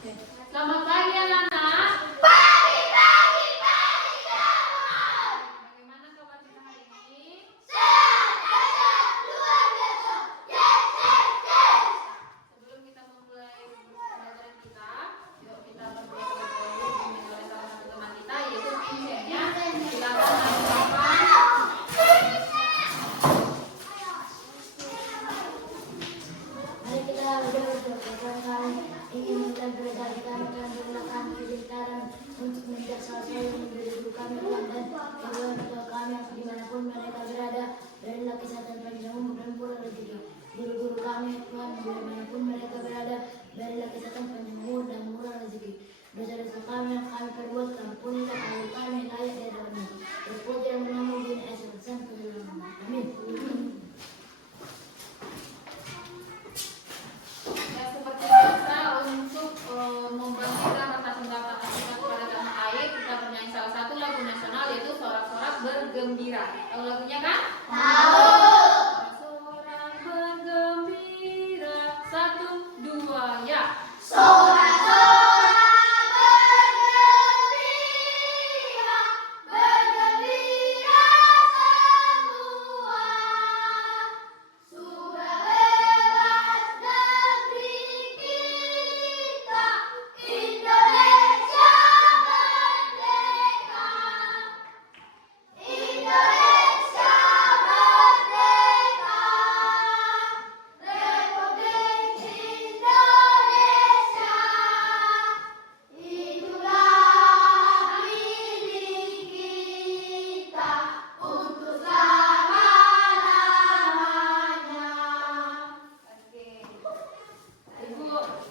Selamat pagi anak-anak. Bagaimana kabar kita hari ini? Sebelum kita memulai pelajaran kita, yuk kita berdoa dipimpin oleh salah satu teman kita, yaitu Vincent ya. Silakan mengucapkan. Mari kita berdoa ingin kita berdalilkan dan berlakukan kebenaran untuk menjadi salah satu yang menjadi guru kami Tuhan dan kedua orang kami yang dimanapun mereka berada, berilah kesehatan panjang umur dan pula rezeki. Guru-guru kami Tuhan dimanapun mereka berada, berilah kesehatan panjang umur dan murah rezeki. Dosa-dosa kami yang kami perbuat, ampunilah kalau kami layak di hadapan-Mu. Terpuji yang menamung bini Yesus sampai dalam nama. Amin. Seperti biasa untuk membangkitkan rasa cinta kita kepada tanah air, kita bernyanyi salah satu lagu nasional yaitu Sorak-Sorak Bergembira. Tahu lagunya kan? Tahu. Sorak bergembira, 1, 2, ya.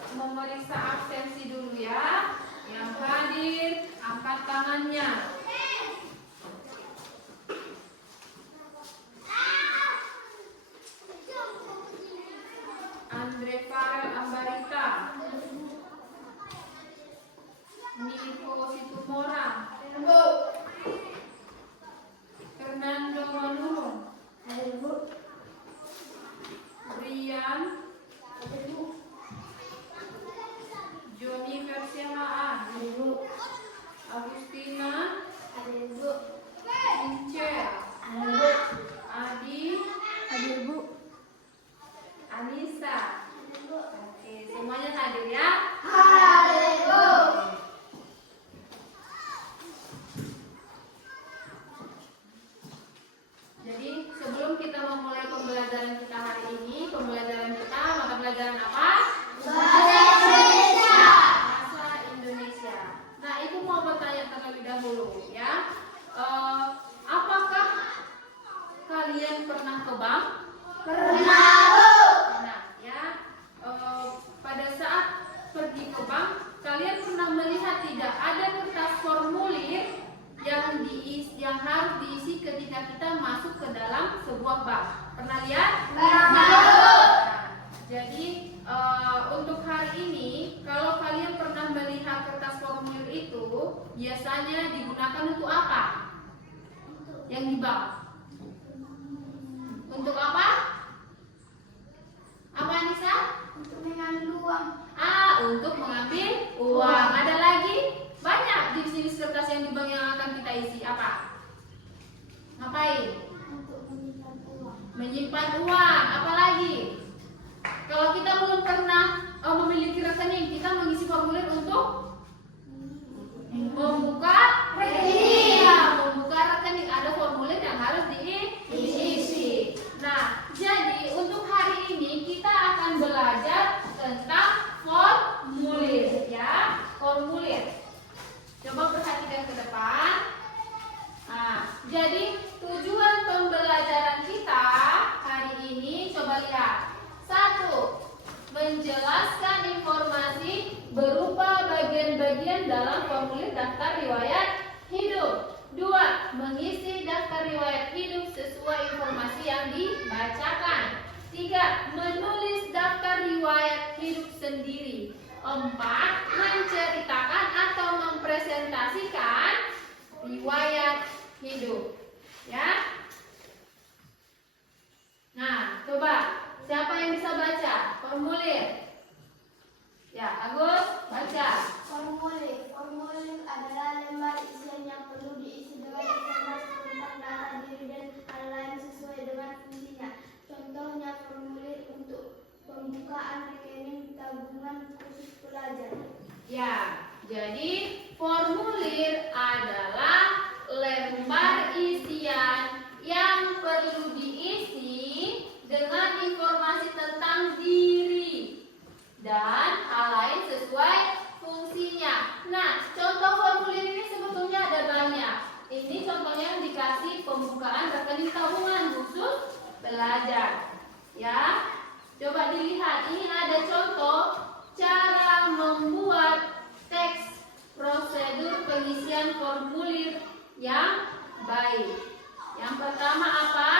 Memeriksa absensi dulu ya. Yang hadir, angkat tangannya. Andre Farel Ambarita, Niko Situmora, Fernando Manurung, Brian, Joni Versiamaan, Agustina, Incer, Adi, Anissa. Oke, semuanya hadir ya. Jadi sebelum kita memulai pembelajaran kita hari ini, pembelajaran kita mata pelajaran apa? Bahasa Indonesia. Nah, Ibu mau bertanya terlebih dahulu ya. Apakah kalian pernah ke bank? Pernah ya. Pada saat pergi ke bank, kalian pernah melihat tidak ada kertas formulir yang harus diisi ketika kita masuk ke dalam sebuah bank? Pernah lihat? Jadi untuk hari ini, kalau kalian pernah melihat kertas formulir itu, biasanya digunakan untuk apa? Yang di bank. Untuk apa? Apa Anissa? Untuk mengambil uang. Untuk mengambil uang. Ada lagi? Banyak jenis kertas yang di bank yang akan kita isi. Apa? Ngapain? Untuk menyimpan uang. Menyimpan uang. Apa lagi? Kalau kita belum pernah memiliki rekening, kita mengisi formulir untuk membuka rekening. Membuka rekening ada formulir yang harus diisi. Nah, jadi untuk hari ini kita akan belajar tentang formulir ya, formulir. Coba perhatikan ke depan. Nah, jadi tujuan pembelajaran kita hari ini coba lihat. 1. Menjelaskan informasi berupa bagian-bagian dalam formulir daftar riwayat hidup. 2. Mengisi daftar riwayat hidup sesuai informasi yang dibacakan. 3. Menulis daftar riwayat hidup sendiri. 4. Menceritakan atau mempresentasikan riwayat hidup. Ya. Nah, coba siapa yang bisa baca formulir? Ya, Agus, baca. Baca. Formulir adalah lembar isian yang perlu diisi dengan informasi tentang data diri dan hal lain sesuai dengan fungsinya. Contohnya formulir untuk pembukaan rekening tabungan khusus pelajar. Ya, jadi formulir adalah lembar isian yang perlu diisi dengan informasi tentang diri dan hal lain sesuai fungsinya. Nah, contoh formulir ini sebetulnya ada banyak. Ini contohnya yang dikasih pembukaan rekening tabungan khusus pelajar. Ya, coba dilihat. Ini ada contoh cara membuat teks prosedur pengisian formulir yang baik. Yang pertama apa?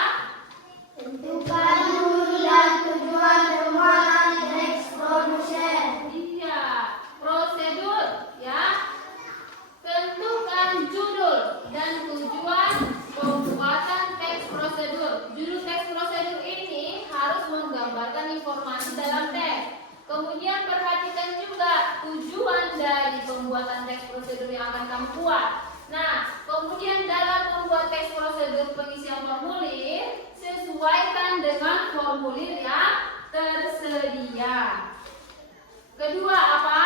Tentukan dulu dan tujuan pembuatan teks produsen. Iya, prosedur ya. Tentukan judul dan tujuan pembuatan teks prosedur. Judul teks prosedur ini harus menggambarkan informasi dalam teks. Kemudian perhatikan juga tujuan dari pembuatan teks prosedur yang akan kamu buat. Nah, kemudian dalam membuat teks prosedur pengisian formulir, sesuaikan dengan formulir yang tersedia. Kedua apa?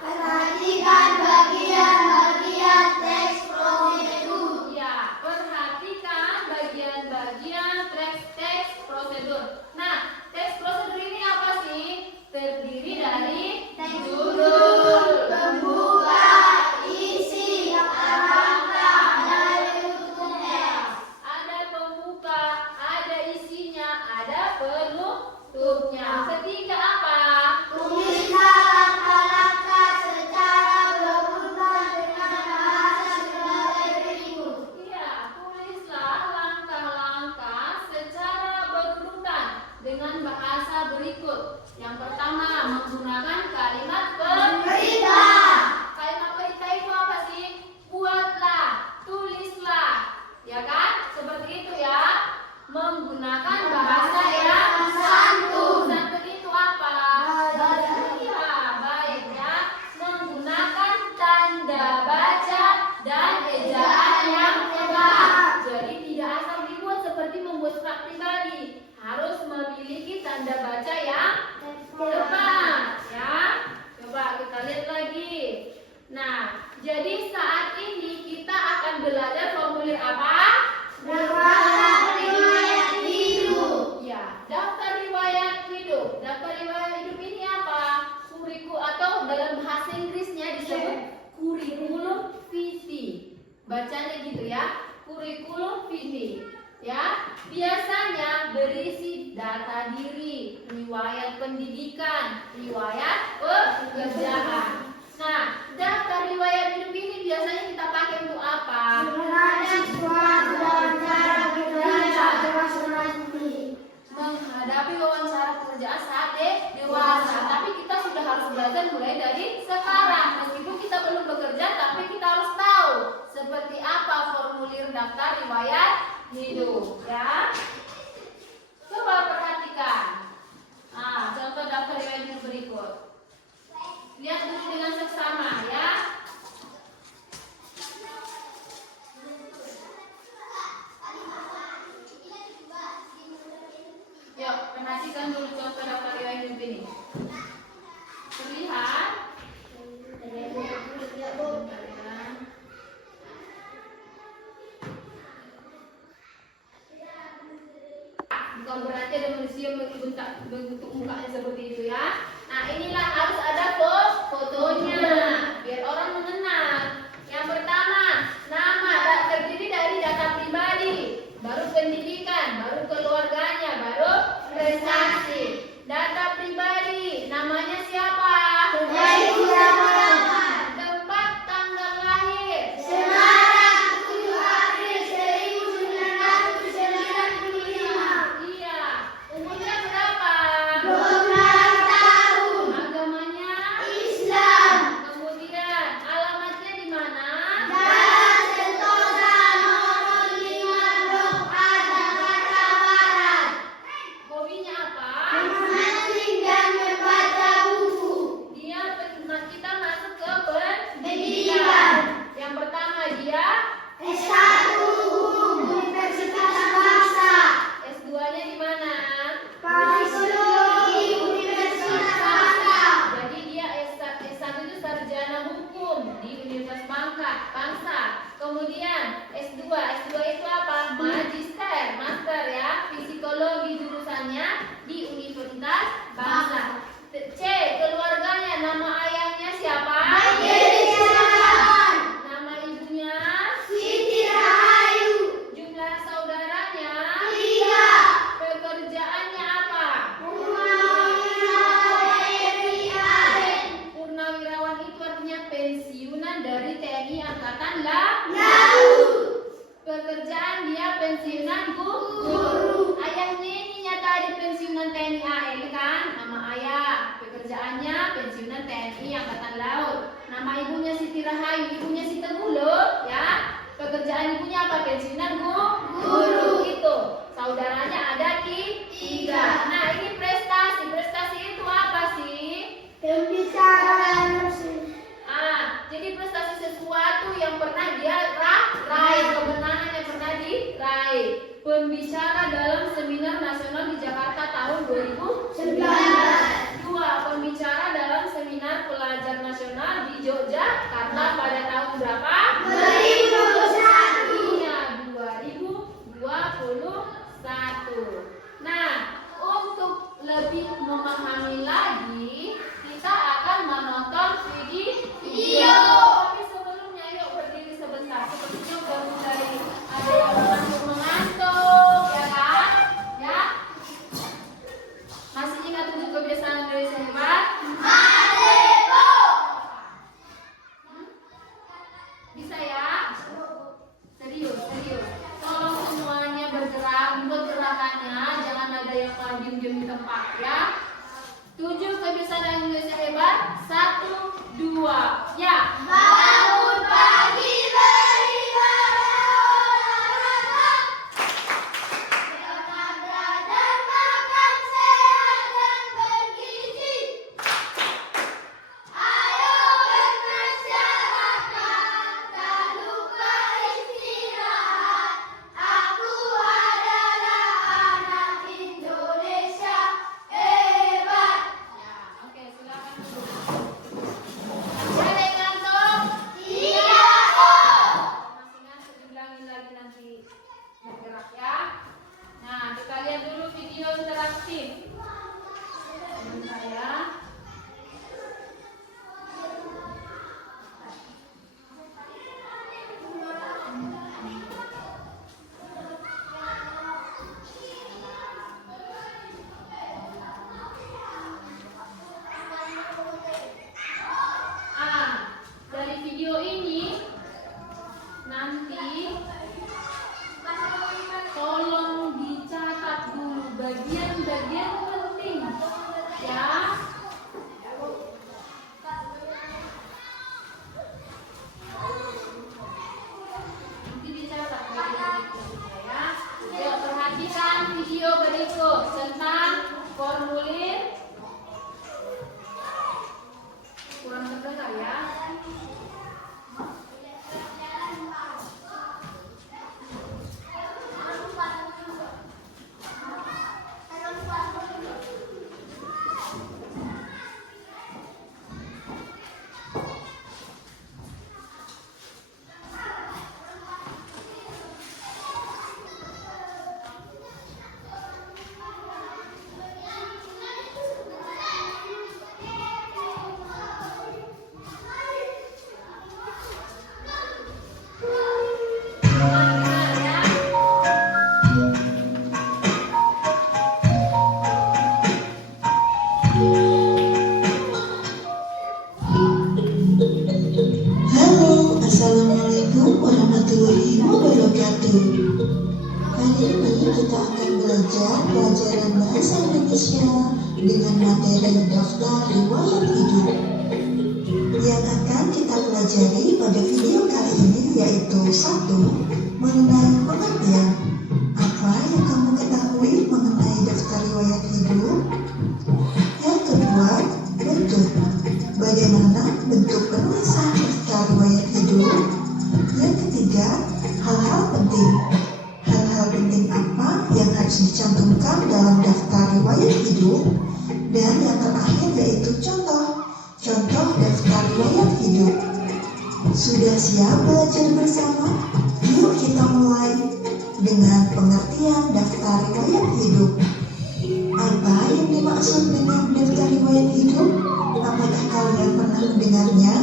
Perhatikan bagian-bagian teks prosedur. Ya, perhatikan bagian-bagian teks prosedur. Nah, teks prosedur ini apa sih? Terdiri dari judul, Pembuka, isi, angka, dan penutup teks. ada pembuka, ada isinya, ada penutupnya. Ketiga apa? Tulislah langkah-langkah secara berurutan dengan bahasa sebagai berikut. Iya, tulislah langkah-langkah secara berurutan dengan bahasa berikut. Yang pertama, menggunakan kalimat Perintah. Kalimat perintah itu apa sih? Buatlah, tulislah, ya kan? Seperti itu ya. Menggunakan bahasa yang santun. Santun itu apa? Iya, baik ya. Menggunakan tanda baca dan ejaan yang tepat. Jadi tidak asal dibuat seperti membuat surat pribadi. Harus memiliki tanda baca yang tepat, ya. Coba kita lihat lagi. Nah, jadi saat ini kita akan belajar formulir apa? Daftar riwayat hidup. Ya, daftar riwayat hidup. Daftar riwayat hidup ini apa? Kuriku atau dalam bahasa Inggrisnya disebut kurikulum vitae. Bacanya gitu ya, kurikulum vitae. Ya, biasanya berisi data diri, riwayat pendidikan, riwayat pekerjaan. Nah, daftar riwayat hidup ini biasanya kita pakai untuk apa? Sebenarnya suatu wawancara kerja dewasa nanti. Menghadapi wawancara pekerjaan saat dewasa. Tapi kita sudah harus belajar mulai dari sekarang. Meskipun kita belum bekerja, tapi kita harus tahu seperti apa formulir daftar riwayat hidup, ya. Coba perhatikan. Nah, contoh daftar riwayat hidup berikut. Lihat dulu dengan seksama, ya. Yuk, perhatikan dulu contoh daftar riwayat hidup ini. Terlihat? Bukan berarti ada manusia bentuk mukanya seperti itu ya. Nah, inilah harus ada fotonya biar orang mengenal. Yang pertama, nama terdiri dari data pribadi, baru pendidikan, baru keluarganya, baru prestasi. Data pribadi, namanya siapa? Tempat tanggal lahir. Semarang 7 April 1995. Iya. Umurnya berapa? 12 tahun. Agamanya? Islam. Kemudian S2 itu apa? Magister, master ya, psikologi jurusannya di Universitas Bangsa. C, keluarganya, nama ayahnya siapa? Nama ibunya? Jumlah saudaranya? Pekerjaannya apa? Purnawirawan itu artinya pensiunan dari TNI Angkatan Laut. Pekerjaan dia pensiunan guru. Ayahnya ini nyata di pensiunan TNI AL kan? Nama ayah. Pekerjaannya pensiunan TNI Angkatan Laut. Nama ibunya Siti Rahayu, ibunya Siti Tegulo ya. Pekerjaan ibunya apa? Pensiunan guru. Itu. Saudaranya ada tiga. Nah, ini prestasi. Prestasi itu apa sih? Jadi prestasi sesuatu yang pernah dia raih, kemenangan yang pernah diraih. Pembicara dalam seminar nasional di Jakarta tahun 2019. 2. Pembicara dalam seminar pelajar nasional di Yogyakarta pada tahun berapa? 2021. Iya, 2021. Nah, untuk lebih memahami lagi, kita akan menonton video. Tapi sebelumnya yuk berdiri sebentar. Sepertinya udah mulai ada yang mengantuk, ya kan? Ya. Masih ingat untuk kebiasaan Indonesia hebat? Bisa ya? Serius. Tolong semuanya bergerak, buat gerakannya. Jangan ada yang diem-diem di tempat ya. 7 kebiasaan Indonesia hebat. 1, 2, ya. Bangun pagi berolahraga, olahraga dan makan sehat dan bergizi. Ayo bermasyarakat, tak lupa istirahat. Aku adalah anak Indonesia hebat. Ya, oke, silakan dulu. Ada yang ngantuk? Iya, masih ngantuk, dibilangin lagi nanti bergerak ya. Nah, kita lihat dulu video interaktif. Bentar ya. Dari video ini nanti tolong dicatat dulu bagian-bagian penting ya. Nanti dicatat bagian-bagiannya ya. Yuk perhatikan video berikut tentang formulir. Kurang terdengar ya. Halo, Assalamualaikum warahmatullahi wabarakatuh. Kali ini kita akan belajar pelajaran bahasa Indonesia dengan materi daftar riwayat hidup. Yang akan kita pelajari pada video kali ini yaitu 1. Mengenai pengertian. Apa yang kamu ketahui mengenai daftar riwayat hidup? Yang kedua, bentuk. Bagaimana bentuk penulisan daftar riwayat hidup? Yang ketiga, hal-hal penting. Hal-hal penting apa yang harus dicantumkan dalam daftar riwayat hidup? Dan yang terakhir yaitu contoh daftar riwayat hidup. Sudah siap belajar bersama? Yuk kita mulai dengan pengertian daftar riwayat hidup. Apa yang dimaksud dengan daftar riwayat hidup? Apakah kalian pernah mendengarnya?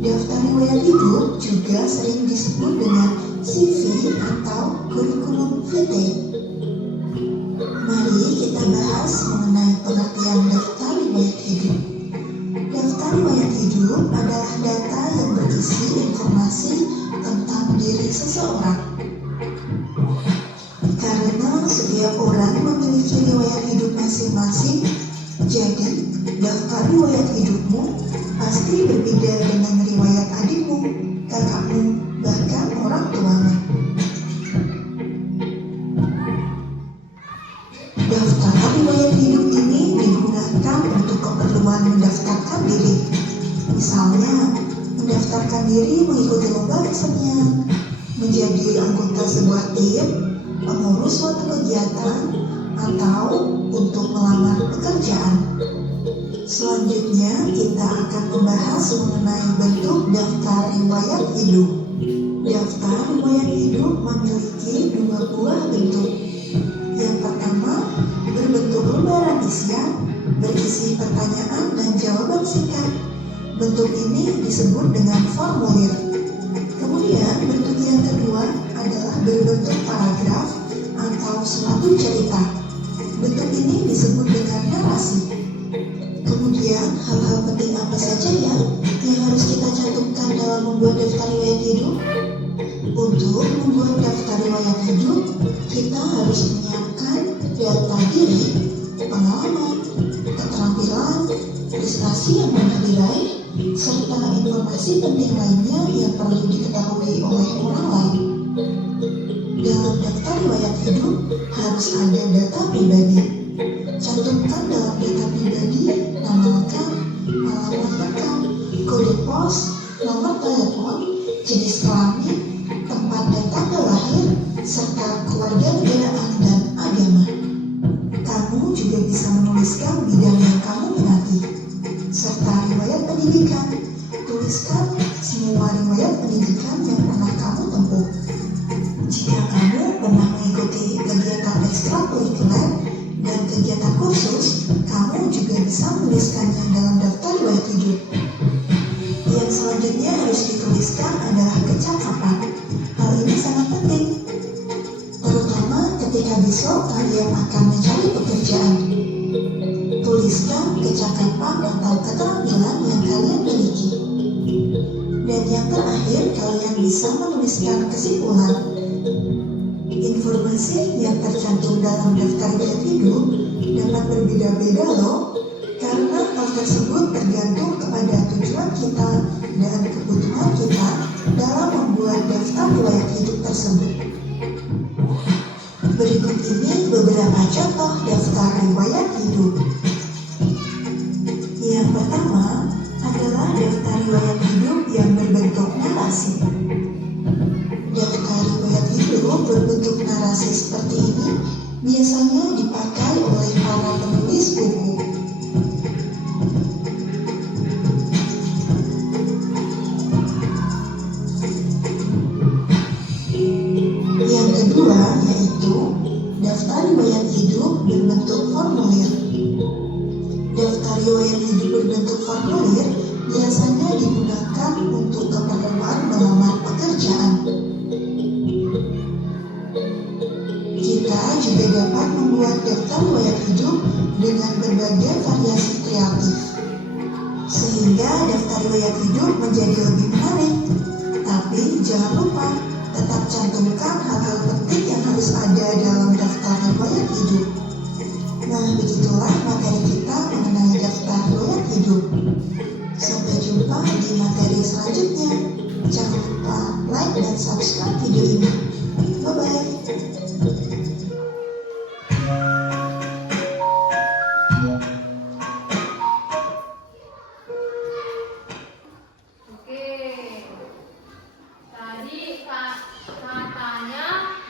Daftar riwayat hidup juga sering disebut dengan CV atau kurikulum vitae. Mari kita bahas mengenai pengertian daftar riwayat hidup. Daftar riwayat hidup adalah data yang berisi informasi tentang diri seseorang. Karena setiap orang memiliki riwayat hidup masing-masing, jadi daftar riwayat hidupmu pasti berbeda dengan riwayat adikmu, kakakmu, bahkan orang tuamu. Daftar riwayat hidup ini digunakan untuk keperluan mendaftarkan diri. Misalnya, mendaftarkan diri mengikuti lomba kesenian, menjadi anggota sebuah tim, pengurus suatu kegiatan, atau untuk melamar pekerjaan. Selanjutnya, kita akan membahas mengenai bentuk daftar riwayat hidup. Daftar riwayat hidup memiliki dua buah bentuk. Yang pertama, berbentuk lembaran isian, berisi pertanyaan dan jawaban singkat. Bentuk ini disebut dengan formulir. Kemudian, bentuk yang kedua adalah berbentuk paragraf atau suatu cerita. Bentuk ini disebut dengan narasi. Kemudian, hal-hal penting apa saja ya yang harus kita cantumkan dalam membuat daftar riwayat hidup? Untuk membuat daftar riwayat hidup, kita harus menyiapkan data diri, pengalaman, keterampilan, prestasi yang pernah diraih, serta informasi penting lainnya yang perlu diketahui oleh orang lain. Dalam daftar riwayat hidup harus ada data pribadi. Cantumkan dalam data pribadi nama lengkap, alamat lengkap, kode pos, nomor telepon, jenis kelamin, tempat dan tanggal lahir, serta kewarganegaraan dan agama. Kamu juga bisa menuliskan bidang yang kamu minati, serta riwayat pendidikan. Tuliskan semua riwayat pendidikan yang pernah kamu tempuh. Jika kamu pernah mengikuti kegiatan ekstrakurikuler dan kegiatan khusus, kamu juga bisa menuliskannya dalam daftar riwayat hidup. Yang selanjutnya harus dituliskan adalah kecakapan. Hal ini sangat penting, terutama ketika besok kalian akan mencari pekerjaan. Tuliskan kecakapan atau keterampilan yang kalian miliki. Dan yang terakhir, kalian bisa menuliskan kesimpulan. Informasi yang tercantum dalam daftar riwayat hidup dapat berbeda-beda loh, karena hal tersebut tergantung kepada tujuan kita dan kebutuhan kita dalam membuat daftar riwayat hidup tersebut. Berikut ini beberapa contoh daftar riwayat hidup. Yang pertama adalah daftar riwayat hidup yang berbentuk narasi. Daftar riwayat hidup berbentuk narasi seperti ini biasanya dipakai oleh para penulis buku. Yang kedua yaitu daftar riwayat hidup berbentuk formulir. Daftar riwayat hidup berbentuk formulir biasanya digunakan untuk keperluan melamar pekerjaan. Kita juga dapat membuat daftar riwayat hidup dengan berbagai variasi kreatif, sehingga daftar riwayat hidup menjadi lebih menarik. Tapi jangan lupa, tetap cantumkan hal-hal penting yang harus ada dalam daftar riwayat hidup. Nah, begitulah materi kita mengenai daftar riwayat hidup. Sampai jumpa di materi selanjutnya. Jangan lupa like dan subscribe video ini. Bye-bye. Oke. Tadi katanya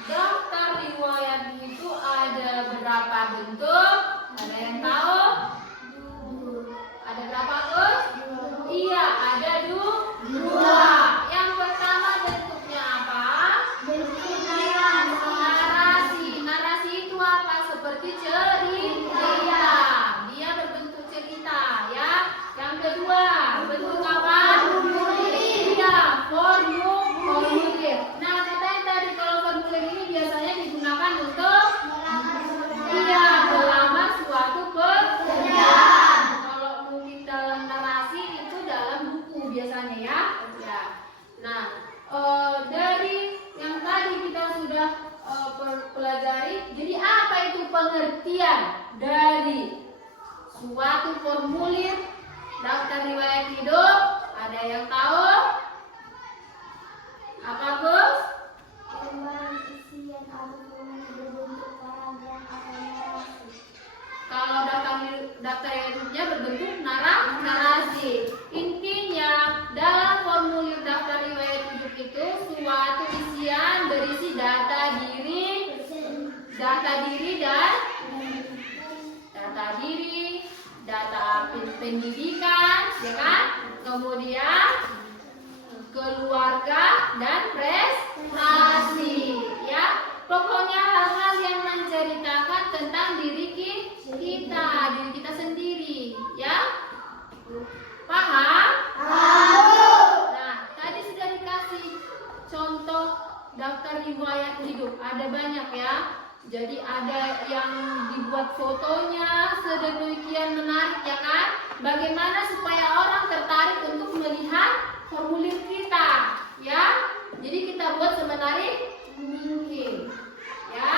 daftar riwayat itu ada berapa bentuk? Ada yang tahu? Ada berapa, Gus? Iya, ada dua. Nah, dari yang tadi kita sudah pelajari, jadi apa itu pengertian dari suatu formulir daftar riwayat hidup? Ada yang tahu? Apa, Gus? Lembaran isian atau formulir berbentuk paragraf atau narasi. Kalau daftar riwayat hidupnya berbentuk narasi. Intinya dalam formulir daftar riwayat hidup itu suatu isian berisi data diri dan data pendidikan, ya kan? Kemudian keluarga dan prestasi, ya. Pokoknya hal-hal yang menceritakan tentang diri kita sendiri, ya. Paham? Nah, tadi sudah dikasih contoh daftar riwayat hidup. Ada banyak ya. Jadi ada yang dibuat fotonya sedemikian menarik, ya kan? Bagaimana supaya orang tertarik untuk melihat formulir kita, ya? Jadi kita buat semenarik mungkin, ya.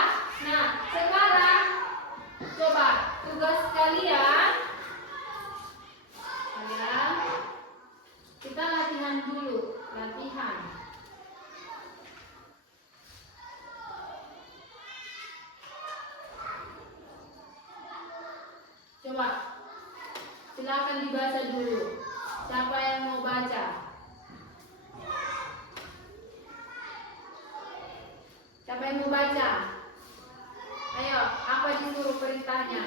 Nah, sekarang coba tugas kalian, kita latihan dulu, latihan. Coba, silakan dibaca dulu. Siapa yang mau baca? Siapa yang mau baca? Ayo, apa disuruh perintahnya?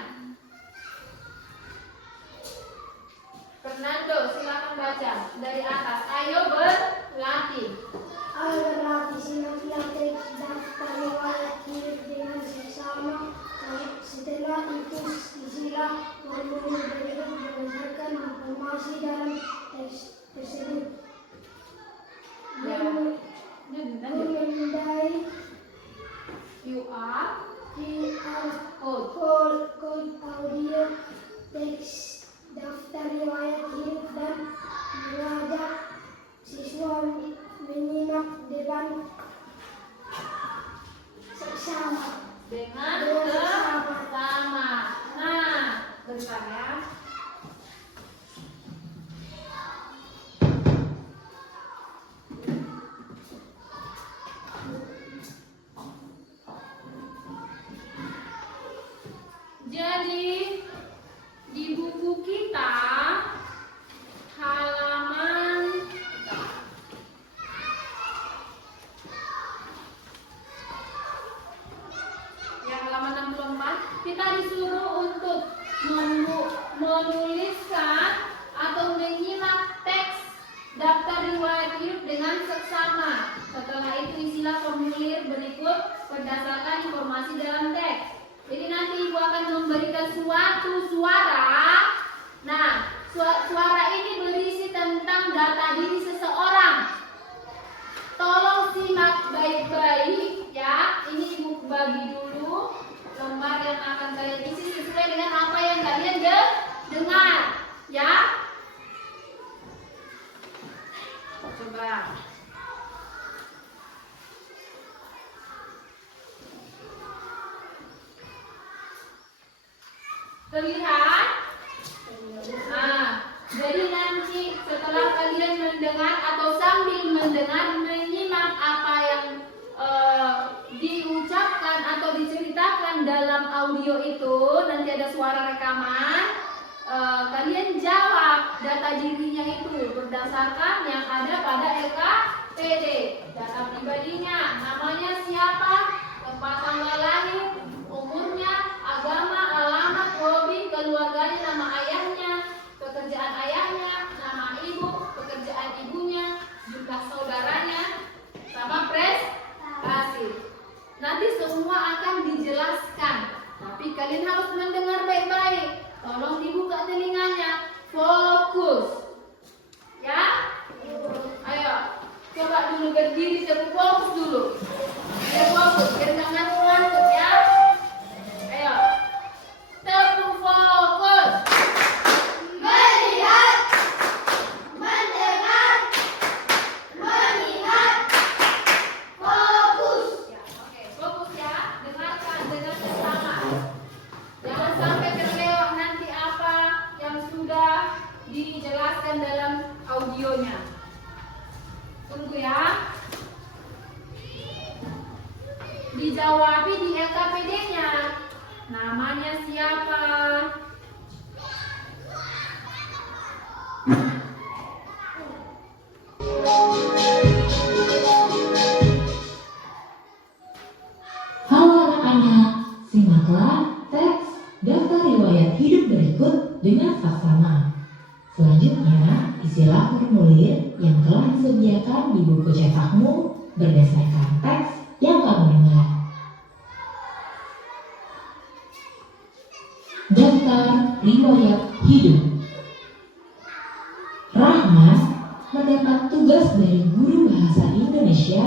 Fernando, silakan baca dari atas. Ayo berlatih. Ayo berlatih simak teks daftar riwayat hidup dengan seksama. Setelah itu isilah formulir berikut berdasarkan informasi dalam teks tersebut. Mengenai QR code audio teks daftar riwayat hidup dan mengajak siswa menyimak dengan seksama. Dengan seksama. Nah, bentar ya. Jadi di buku kita halaman halaman 64 kita disuruh untuk menuliskan atau menyimak teks daftar riwayat hidup dengan seksama. Setelah itu isilah formulir berikut berdasarkan informasi dalam teks. Jadi nanti ibu akan memberikan suatu suara. Nah, suara ini berisi tentang data diri seseorang. Tolong simak baik-baik ya. Ini ibu bagi dulu lembar yang akan kalian isi sesuai dengan apa yang kalian dengar, ya. Coba. Terlihat? Nah, jadi nanti setelah kalian mendengar atau sambil mendengar menyimak apa yang diucapkan atau diceritakan dalam audio itu, nanti ada suara rekaman, kalian jawab data dirinya itu berdasarkan yang ada pada LKPD. Data pribadinya, namanya siapa, tempat tanggal lahir, umurnya, agama, alamat, hobi, keluarganya, nama ayahnya, pekerjaan ayahnya, nama ibu, pekerjaan ibunya, jumlah saudaranya, sama prestasi. Nanti semua akan dijelaskan, tapi kalian harus mendengar baik-baik. Tolong dibuka telinganya, fokus, ya. Ayo, coba dulu berdiri, fokus dulu. Fokus, biar jangan ngantuk ya. Ayo, tepuk fokus. Melihat, mendengar, menyimak. Tunggu ya. Dijawab di LKPD-nya. Namanya siapa? Halo anak-anak, simaklah teks daftar riwayat hidup berikut dengan saksama. Selanjutnya, isilah formulir yang telah disediakan di buku cetakmu berdasarkan teks yang kamu dengar. Daftar riwayat hidup. Rahman mendapat tugas dari guru bahasa Indonesia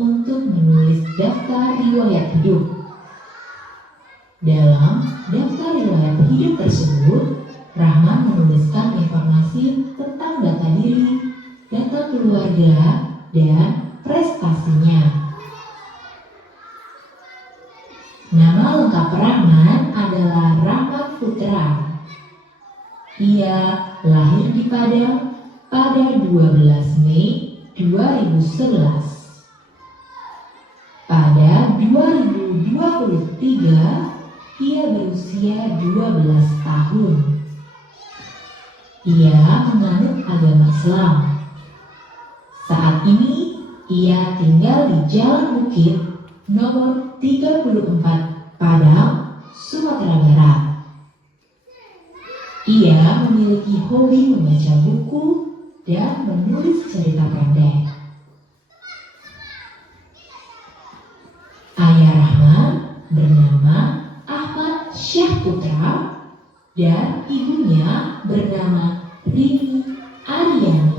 untuk menulis daftar riwayat hidup. Dalam daftar riwayat hidup tersebut, Rahman menuliskan informasi tentang data diri, data keluarga, dan prestasinya. Nama lengkap Rahman adalah Rahmat Putra. Ia lahir di Padang pada 12 Mei 2011. Pada 2023, ia berusia 12 tahun. Ia menganut agama Islam. Saat ini, ia tinggal di Jalan Bukit nomor 34 Padang, Sumatera Barat. Ia memiliki hobi membaca buku dan menulis cerita pendek. Ayah Rahman bernama Ahmad Syahputra dan ibunya bernama Rini Aryani.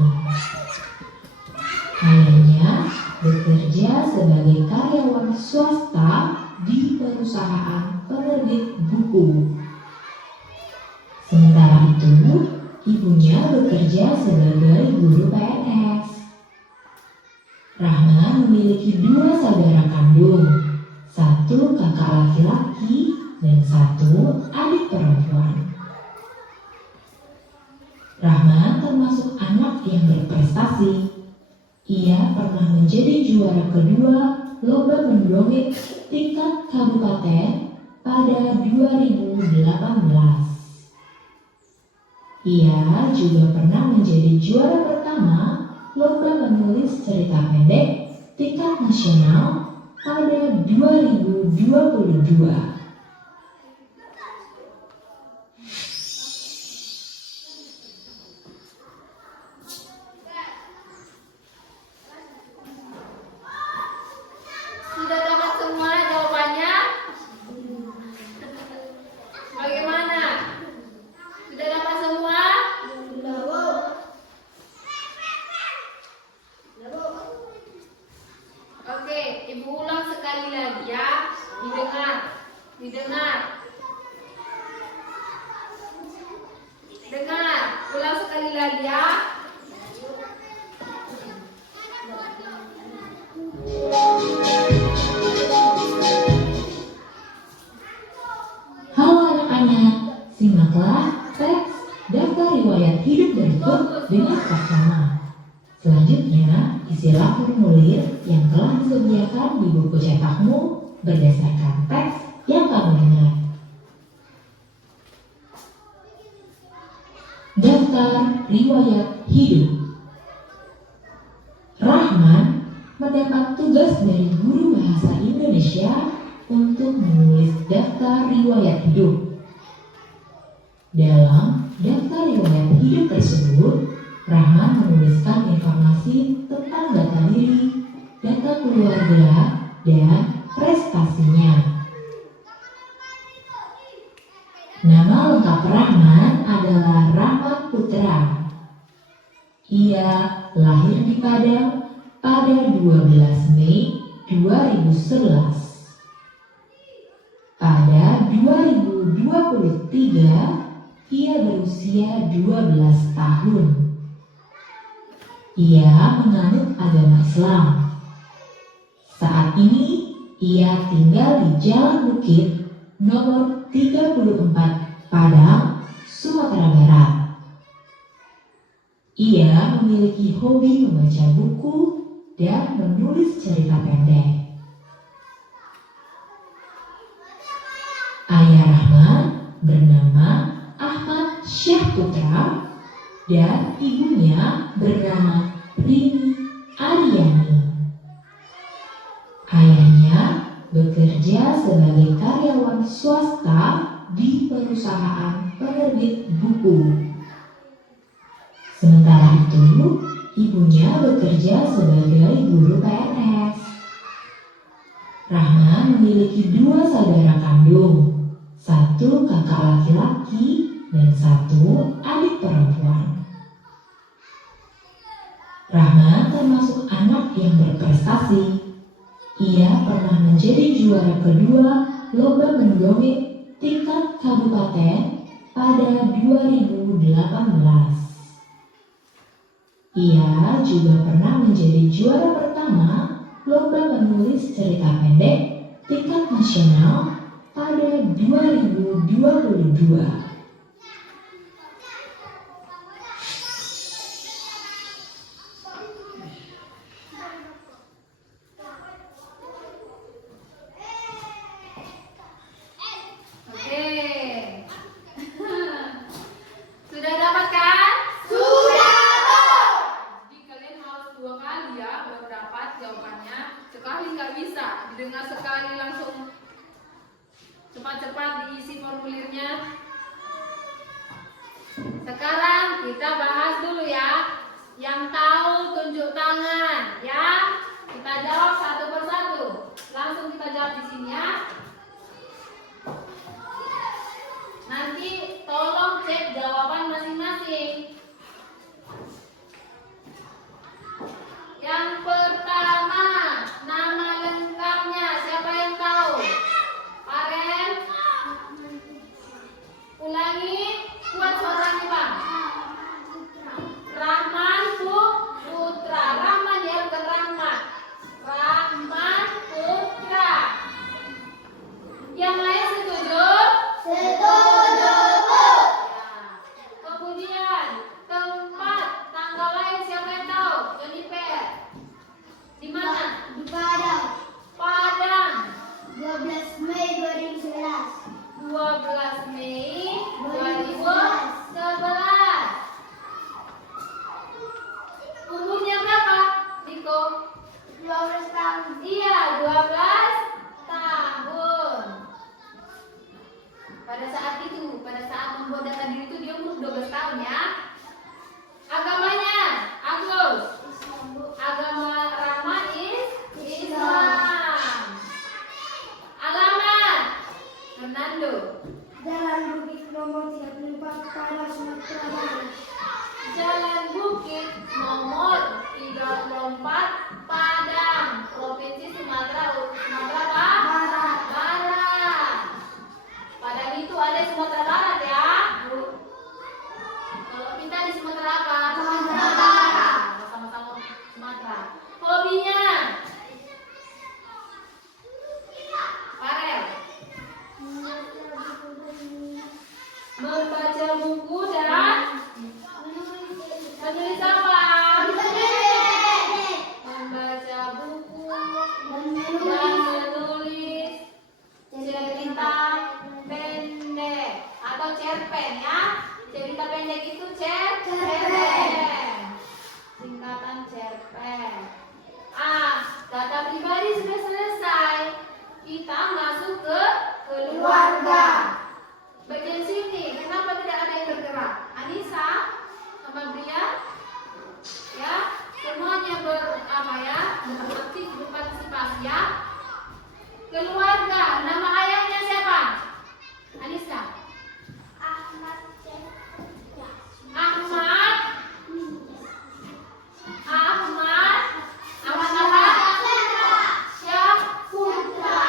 Ayahnya bekerja sebagai karyawan swasta di perusahaan penerbit buku. Sementara itu, ibunya bekerja sebagai guru PNS. Rahman memiliki 2 saudara kandung, 1 kakak laki-laki dan 1 adik perempuan. Rahman termasuk anak yang berprestasi. Ia pernah menjadi juara kedua lomba mendongeng tingkat kabupaten pada 2018. Ia juga pernah menjadi juara pertama lomba menulis cerita pendek tingkat nasional pada 2022. Sudah dapat semua jawabannya? Bagaimana? Sudah dapat semua? Oke, Ibu ulang sekali lagi ya. Didengar. Dengar, ulang sekali lagi ya. Halo anak-anak, simaklah teks daftar riwayat hidup berikut dengan saksama. Selanjutnya, isilah formulir yang telah disediakan di buku cetakmu berdasarkan teks yang kamu dengar. Daftar riwayat hidup. Rahman mendapat tugas dari guru bahasa Indonesia untuk menulis daftar riwayat hidup. Dalam daftar riwayat hidup tersebut, Rahman menuliskan informasi tentang data diri, data keluarga, dan prestasinya. Nama lengkap Rahman adalah Rahmat Putra. Ia lahir di Padang pada 12 Mei 2011. Pada 2023, ia berusia 12 tahun. Ia menganut agama Islam. Saat ini, ia tinggal di Jalan Bukit nomor 34 Padang, Sumatera Barat. Ia memiliki hobi membaca buku dan menulis cerita pendek. Ayah Rahman bernama Ahmad Syahputra dan ibunya bernama Rini Aryani. Ayahnya bekerja sebagai karyawan swasta di perusahaan penerbit buku. Sementara itu, ibunya bekerja sebagai guru PNS. Rahman memiliki 2 saudara kandung, 1 kakak laki-laki dan 1 adik perempuan. Rahman termasuk anak yang berprestasi. Ia pernah menjadi juara kedua lomba mendongeng tingkat kabupaten pada 2018. Ia juga pernah menjadi juara pertama lomba menulis cerita pendek tingkat nasional pada 2022. Sudah dapat kan? Sudah. Jadi kalian harus 2 kali ya baru dapat jawabannya. Sekali nggak bisa, didengar sekali langsung cepat-cepat diisi formulirnya. Sekarang kita bahas dulu ya. Yang tahu tunjuk tangan ya. Kita jawab satu persatu. Langsung kita jawab di sini ya. Nanti tolong cek jawaban masing-masing. Yang pertama, nama lengkapnya siapa yang tahu? Farel? Ulangi, kuat suaranya Bang. Rahman Putra. Rahman ya, bukan Rahmat. Rahman Putra. Yang lain setuju? Setuju, Bu. Kemudian tempat tanggal lahir siapa yang tahu? Jennifer. Di mana? Di Padang, Padang. 12 Mei 2011. 12 Mei 2011. Umurnya berapa, Diko? 12 tahun. Iya, 12 tahun. Pada saat membuat data diri itu dia umur 12 tahun ya. Agamanya, Agus. Agama Rahman Islam. Alamat, Fernando. Jalan Bukit nomor 34 Padang, Sumatera Barat. Jalan Bukit nomor 34 Padang, Provinsi Sumatera Barat. Padang itu ada di Sumatera Barat ya. Kalau kita di Sumatera apa? Sumatera Barat. Sama-sama Sumatera. Hobinya? Farel. Membaca buku dan menulis apa? Membaca buku dan menulis cerita pendek atau cerpen ya. Cerita pendek itu cerpen. Singkatan cerpen. Data pribadi sudah selesai. Kita masuk ke keluarga. Bagian sini, kenapa tidak ada yang bergerak? Anissa sama Bria, ya, semuanya beraktif berpartisipasi ya. Keluarga, nama ayahnya siapa? Anissa. Ahmad. Ahmad apa? Syahputra.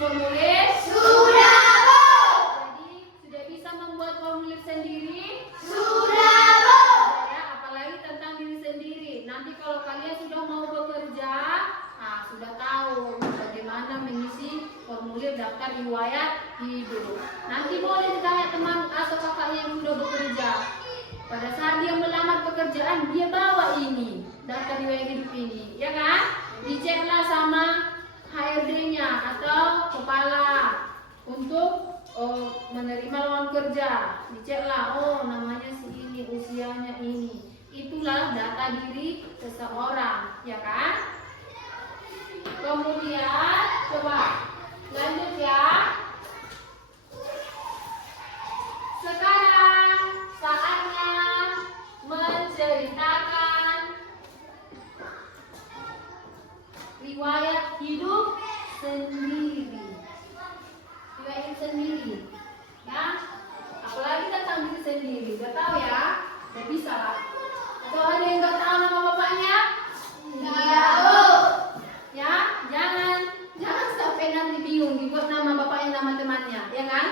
formulir? Sudah, Bu. Jadi sudah bisa membuat formulir sendiri? Sudah, Bu. Ya, apalagi tentang diri sendiri. Nanti kalau kalian sudah mau bekerja, nah sudah tahu bagaimana mengisi formulir daftar riwayat hidup. Nanti boleh ditanya teman atau kakaknya yang sudah bekerja. Pada saat dia melamar pekerjaan, dia bawa ini daftar riwayat hidup ini, ya kan? Diceklah sama HRD-nya atau kepala untuk menerima lowongan kerja. Diceklah, oh namanya si ini, usianya ini. Itulah data diri seseorang, ya kan? Kemudian coba lanjut ya. Sekarang saatnya menceritakan riwayat hidup sendiri. Riwayat hidup sendiri, ya. Apalagi tentang diri sendiri, udah tahu ya? Udah bisa lah. Atau ada yang nggak tahu nama bapaknya? Tahu. Ya, jangan sampai nanti bingung dibuat nama bapaknya, nama temannya, ya kan?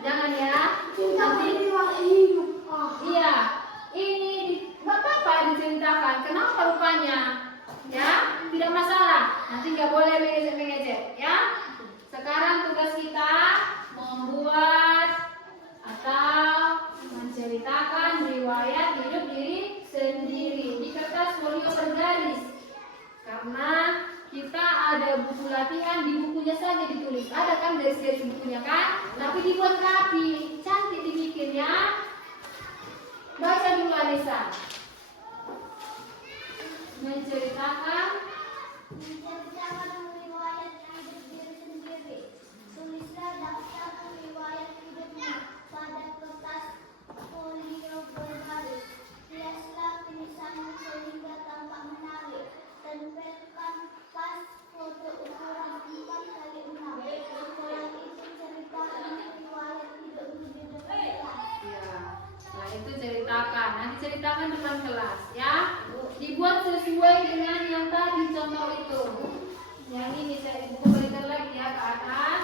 Jangan ya. Nanti iya, ini nggak apa-apa diceritakan. Kenapa rupanya? Ya, tidak masalah. Nanti nggak boleh mengejek, ya. Sekarang tugas kita membuat atau menceritakan riwayat hidup diri sendiri di kertas folio bergaris. Karena kita ada buku latihan, di bukunya saja ditulis. Ada kan garis-garis bukunya kan? Tapi dibuat rapi, cantik dibikin ya. Baca dulu Anissa. Menceritakan riwayat hidup diri sendiri. Tulislah daftar riwayat hidupmu pada kertas folio berbaris. Hiaslah tulisanmu sehingga tampak menarik. Tempelkan pas foto ukuran 4x6. Setelah itu ceritakan riwayat hidupmu di depan kelas. ya. Nah, itu ceritakan. Nanti ceritakan depan kelas ya. Dibuat sesuai dengan yang tadi contoh itu. Yang ini saya buku balikan lagi ya ke atas.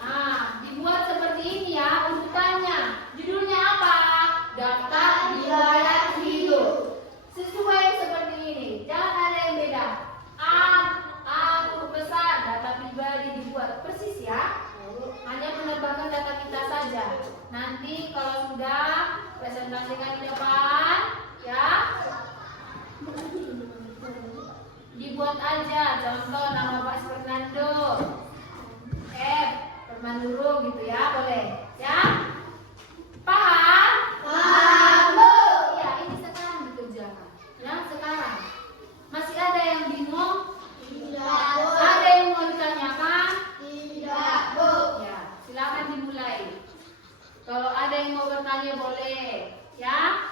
Nah, dibuat seperti ini ya urutannya. Judulnya apa? Daftar riwayat hidup. Sesuai seperti ini. Jangan ada yang beda. A huruf besar, data pribadi dibuat persis ya. Hanya menambahkan data kita saja. Nanti kalau sudah presentasikan di depan, ya dibuat aja. Contoh nama Pak Fernando, Permanduro gitu ya, boleh ya. Paham? Paham, Bu. Ya, ini sekarang dikerjakan. Ya, sekarang. Masih ada yang bingung? Tidak, Bu. Ada yang mau ditanyakan? Tidak, Bu. Ya, silakan dimulai. Kalau ada yang mau bertanya boleh, ya.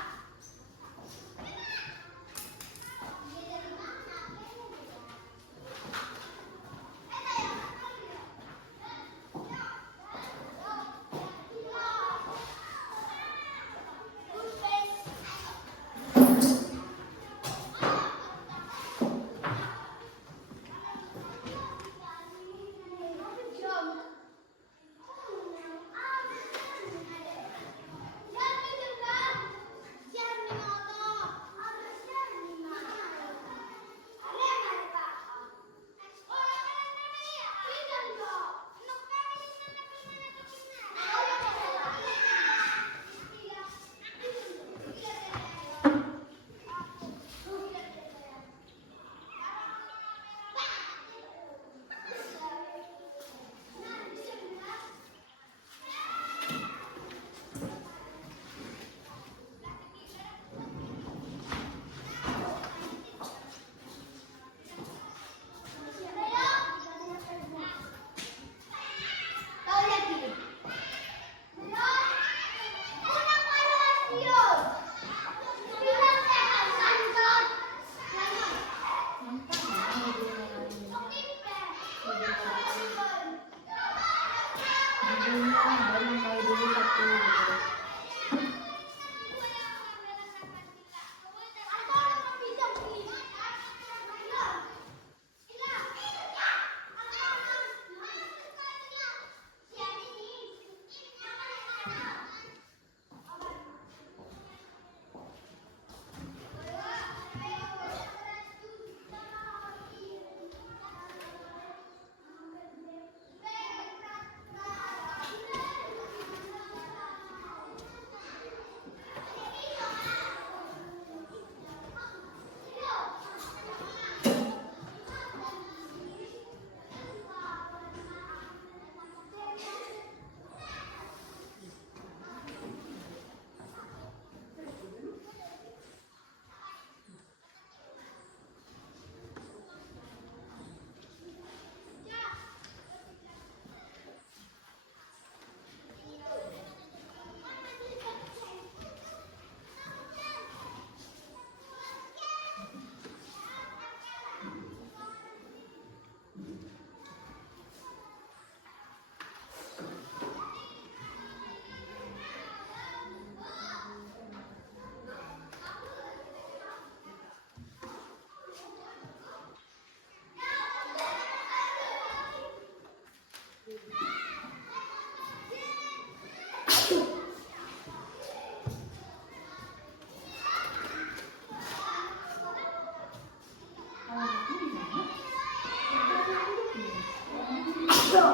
Jadi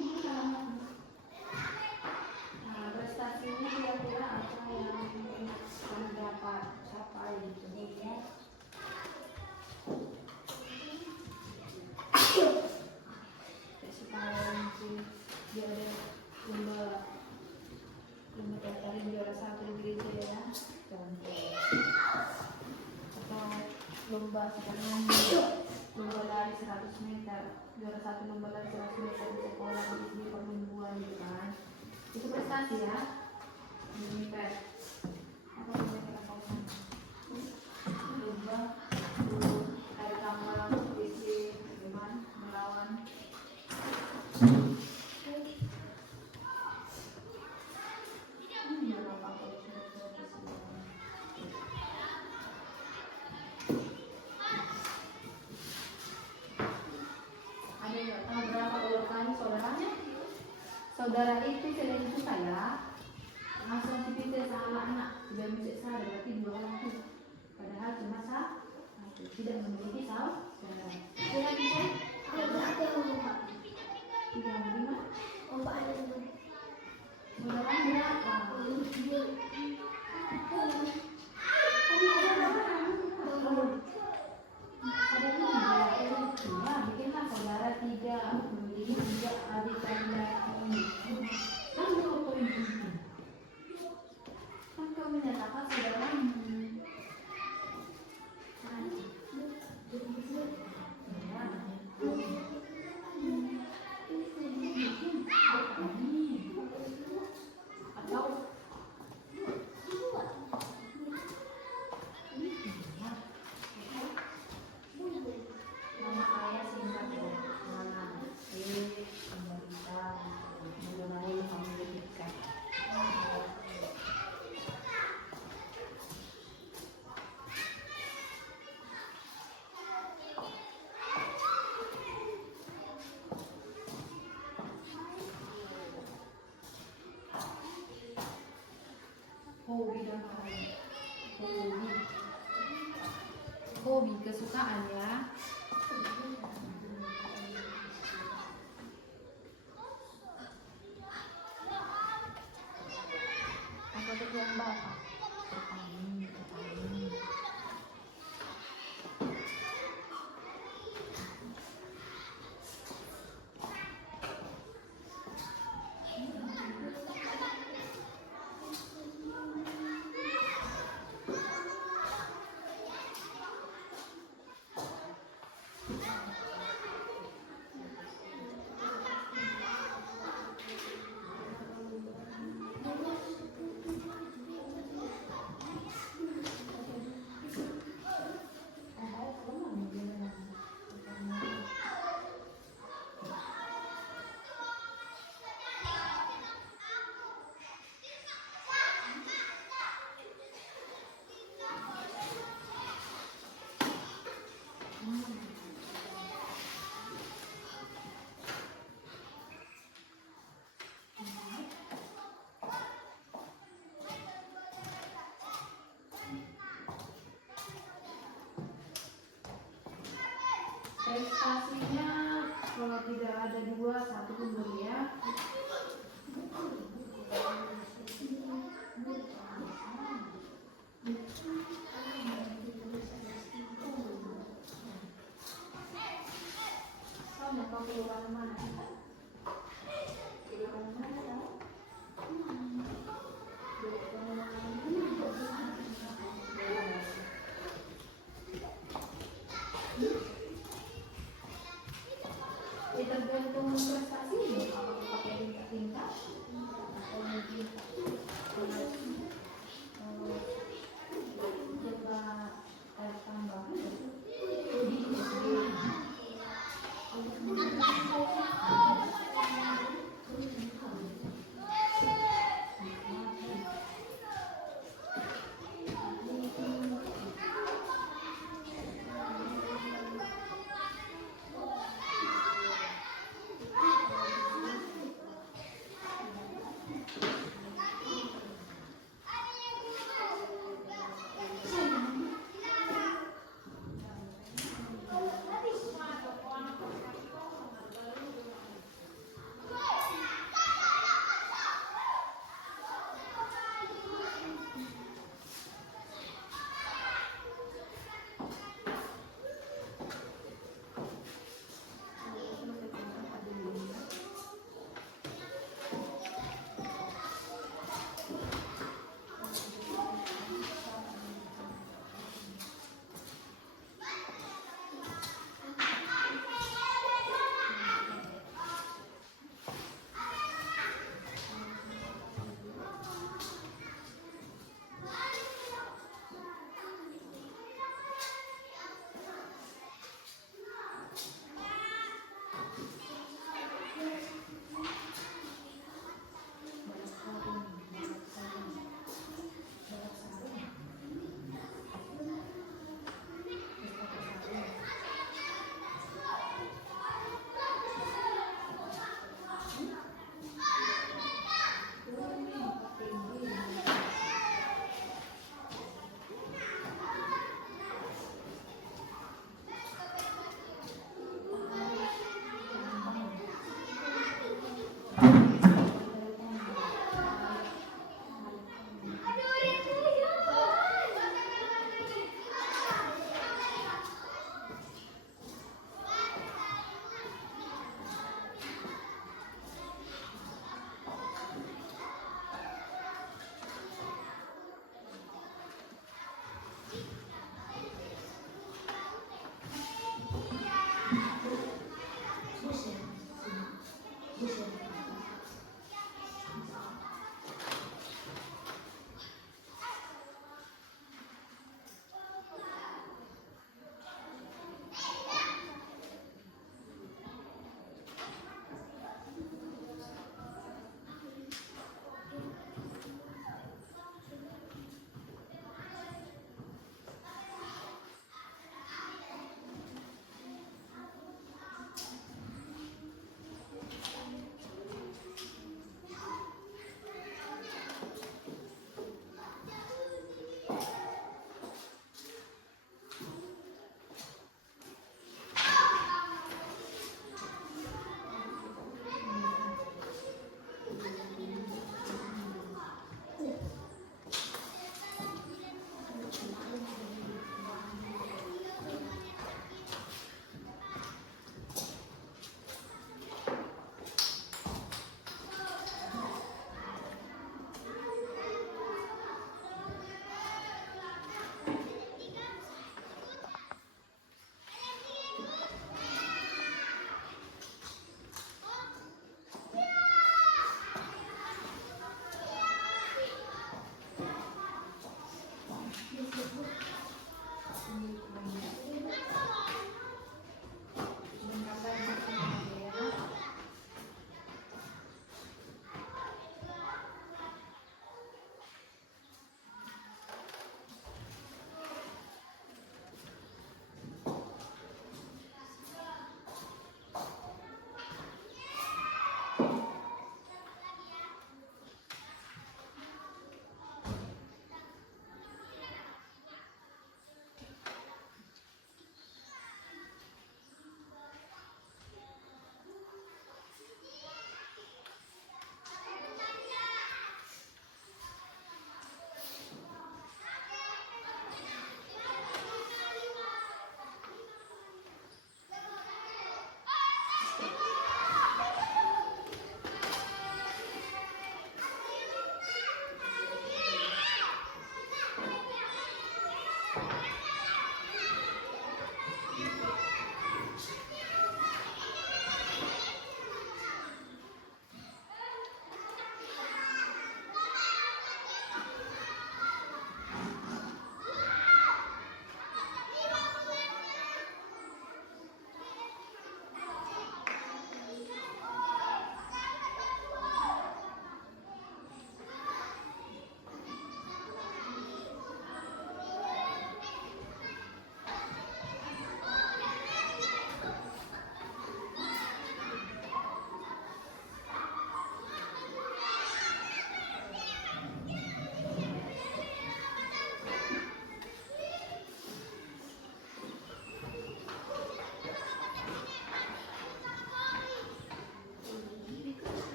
gimana? Nah, prestasinya kira-kira apa yang kamu dapat capai gitu ya? Supaya nanti dia ada lomba daftarin juara 1 di gereja ya, contoh. Atau lomba sekarang lomba lari 100 meter, juara 1 lomba lari 100 meter di sekolah di permingguan gitu kan. Itu prestasi ya. Ini kayak apa namanya lomba ada tambang isi teman melawan ada nggak tahu berapa urutan saudaranya? Saudara itu selain itu saya langsung dipilih sama anak sudah bisa saya berarti 2 orang itu padahal cuma satu tidak memiliki saudara. Tidak bisa. Ada yang lupa. Tidak lima Lupa ada yang lupa. saudara berapa? Ada 3, bikinlah saudara 3, memiliki 3 adik kandung. Kan berapa poin itu? Kan kau menyatakan saudaramu. Atau nama ayah singkat ya, nama penderita, mengenai pendidikan. Hobi dan hobi kesukaan ya. Apa itu yang bapak? Petani. Prestasinya kalau tidak ada 2, 1 pun boleh ya. Soalnya kau keluar mana? Keluar mana? Ya tergantung prestasi, kalau pakai tingkat atau mungkin coba tambah di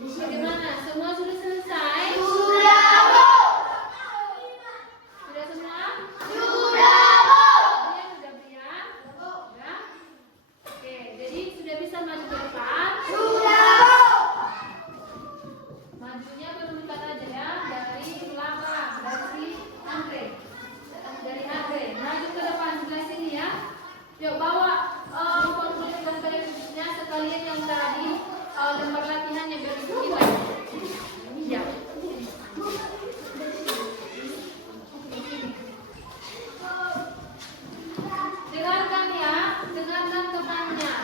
Bagaimana? Semua sudah selesai? Sudah semua? Brian sudah Brian? Sudah? Oke, jadi sudah bisa maju ke depan? Majunya penunjukan aja ya, dari belakang, dari Andre. Dari Andre, maju ke depan sebelah sini ya. Yuk bawa formulir dan periodisnya sekalian yang tadi lembar latihannya biar kita. Ya. Dengarkan ya, dengarkan temannya.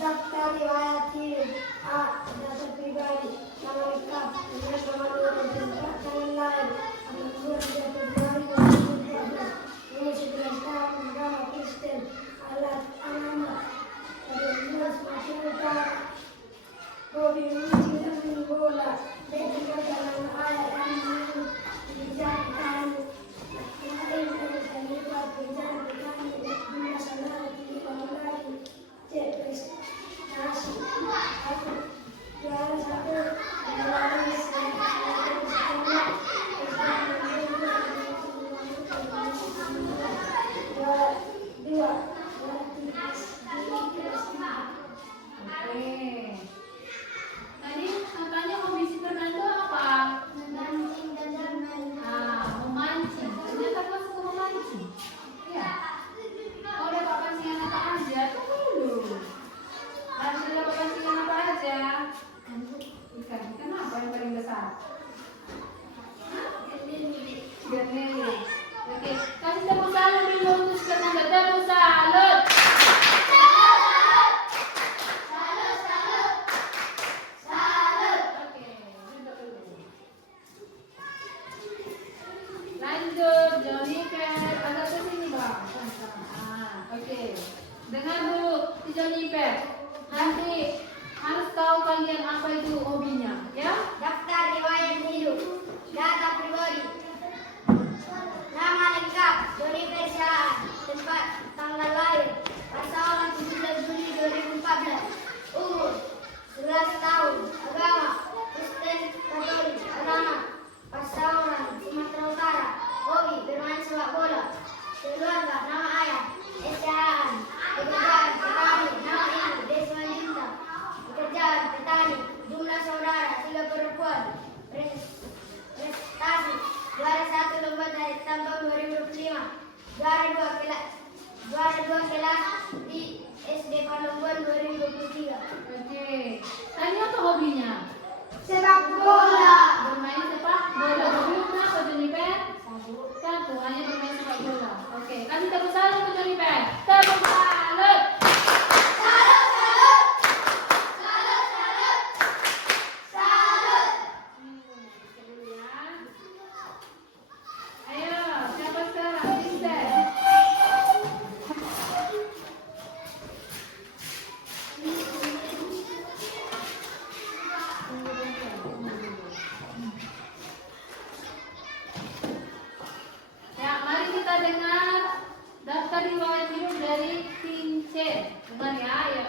Daftar riwayat hidup. A. Data pribadi. Nama lengkap. Nomor kependudukan dan tanggal lahir. 23 Februari 2014. Umur 11 tahun. Agama Kristen. Alat alamat. 12 Masyarakat Utara. Hobi memancing dan main bola. Beda dalam ayat yang dijadi kamu. Lain ada terlibat berjalan berani dan masalah di lagi. Cek prestasi aku juara satu dari juara dua. Oke. Tadi katanya hobi si Fernando apa? Memancing dan bermain. Memancing. Ternyata kamu suka memancing. Iya. Kalau ada papancingan apa aja, tunggu dulu. Harus ada papancingan apa aja? Ikan. Ikan apa yang paling besar? Ikan lele. Oke. Kasih tepuk salut dulu untuk si Fernando. Tepuk salut. Oke, duduk dulu. Lanjut, Joniper. Agak ke sini, Bang. Oke. Dengar dulu, si Joniper. Nanti harus tahu kalian apa itu hobinya, ya? Daftar riwayat hidup. Data pribadi. Nama lengkap. Joniper Syah. Tempat tanggal lahir. Pasangan 17 Juli 2014. Umur 11 tahun. Agama Kristen Katolik. Anak pasangan Sumatera Utara. Hobi bermain sepak bola. Keluarga nama ayah Esyahan. Pekerjaan petani. Nama ibu Desma Junta. Pekerjaan petani. Jumlah saudara 3 perempuan. Prestasi juara 1 lomba dari tahun 2025. Juara 2 kelas di SD Palombon 2023. Oke. Tadi apa hobinya? Sepak bola. Bermain sepak bola. Hobinya kenapa, Joniper? Satu, hanya bermain sepak bola. Oke. Kasih tepuk salut untuk Joniper. Tepuk salut. Ayo, siapa sekarang? Sister. Ya, mari absen. Dengar ya, ya.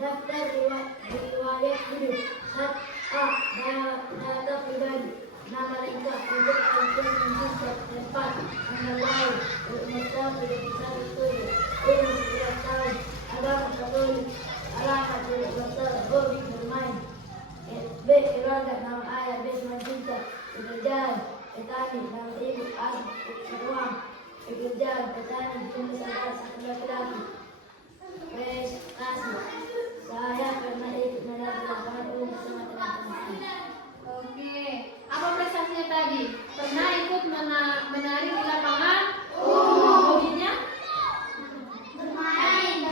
Daftar riwayat hidup. 1A. Data pribadi. Nama lengkap, untuk akun menjadi tempat, tanggal lahir, umur tahun 21 umur 11 tahun, agama Katolik, alamat 22 hobi bermain. B. Keluarga, nama ayah Besmanjita, pekerjaan petani, nama ibu Asyik Sarwang, pekerjaan petani, jumlah saudara satu laki-laki. Prestasi, saya pernah ikut mendapat lapangan umum bersama teman-teman. Oke, apa prestasinya tadi? Pernah ikut menari di lapangan? Hobinya? Bermain.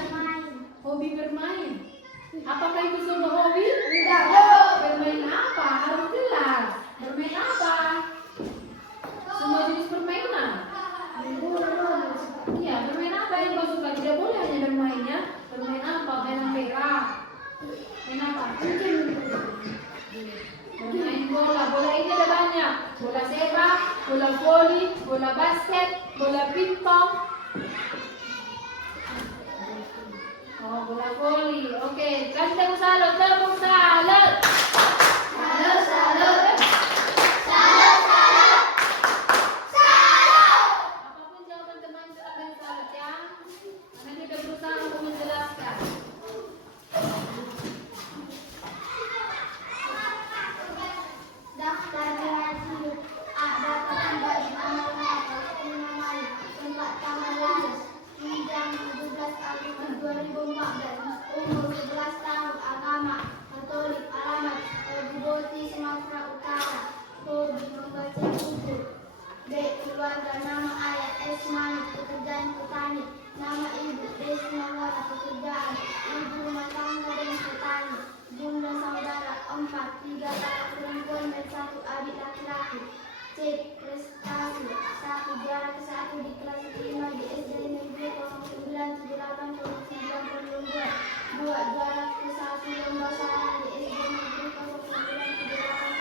Hobi bermain. Apakah itu sebuah hobi? Tidak. Bermain apa? Harus jelas. Bermain apa? Semua jenis permainan. Iya, bermain apa yang kau suka? Tidak boleh hanya bermain ya. Bermain apa? Main ampera. Main apa? Bermain bola. Bola ini ada banyak. Bola sepak, bola voli, bola basket, bola pingpong. Oh, bola voli. Oke, kasih tepuk salut. Tepuk salut. Apapun jawaban teman silakan salut ya. Karena dia sudah berusaha untuk menjelaskan. Daftar riwayat hidup. A. Data pribadi, nama lengkap, namanya, tempat tanggal lahir, Jam 17 Agustus 2014, umur 11 tahun, agama Katolik, alamat Djibouti, Sumatera Utara, hobi membaca buku. B. Keluarga, nama ayah Esmani, pekerjaan petani, nama ibu Desi Mawara, pekerjaan ibu rumah tangga dan petani, jumlah saudara 4, 3 kakak perempuan dan 1 adik laki-laki. C. Prestasi 1. Juara ke-1 di kelas 5 di SD Negeri 0978 tahun 1992. 2. Juara ke-1 lomba sarang di SD Negeri 0978 tahun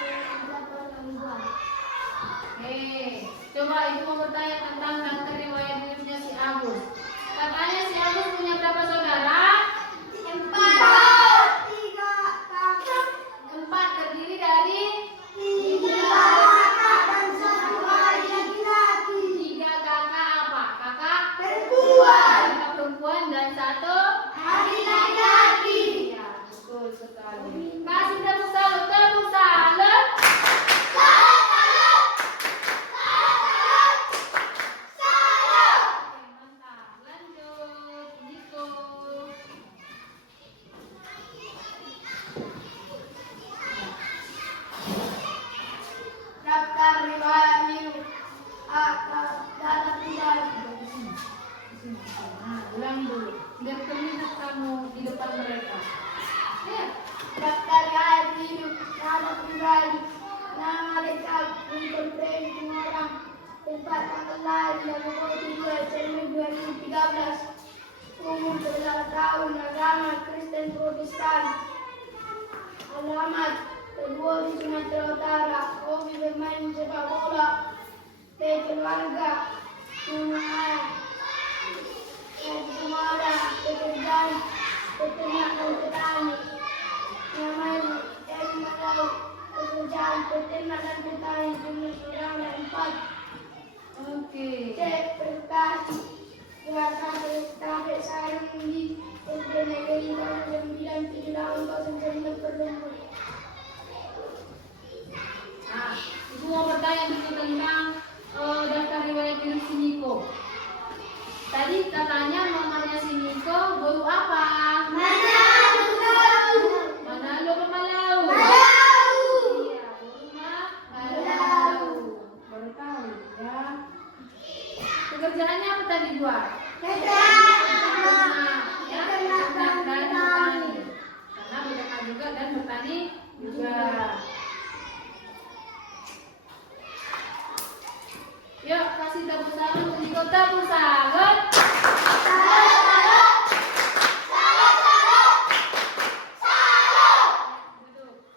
1992. Coba ibu mau bertanya tentang daftar riwayat hidupnya si Agus. Katanya si Agus punya berapa saudara? 4. 4 terdiri dari 3 kakak apa? Kakak perempuan dan 1 ya, betul sekali. Kasih tepuk salut, tepuk salut. Oke, mantap. Lanjut, Niko. Daftar riwayat hidup. A. Data pribadi. Nah, ulang dulu. Biar terlihat kamu di depan mereka. Ya. Daftar riwayat hidup. Data pribadi. Nama lengkap, Lincoln Premi Orang, tempat tanggal lahir 22 Desember 2013, umur 11 tahun, agama Kristen Protestan, alamat kedua di Sumatera Utara, hobi bermain sepak bola. B. Keluarga, nama ayah Semara, pekerjaan peternak dan petani, nama ibu Malau, pekerjaan peternak dan petani, jumlah saudara 4. Oke. C. Prestasi, juara estafet sarung di SD Negeri 0978 perempuan. Nah, ibu mau bertanya dulu tentang daftar riwayat hidup si Niko. Tadi katanya mamanya si Niko guru apa? Manado ke Malau? Iya, guru Malau. Baru tahu ya. Pekerjaannya apa tadi buat? Peternak, ya, peternak dan bertani. Karena beternak juga dan bertani juga. Yuk, kasih tepuk salut untuk Niko. Tepuk salut. Duduk.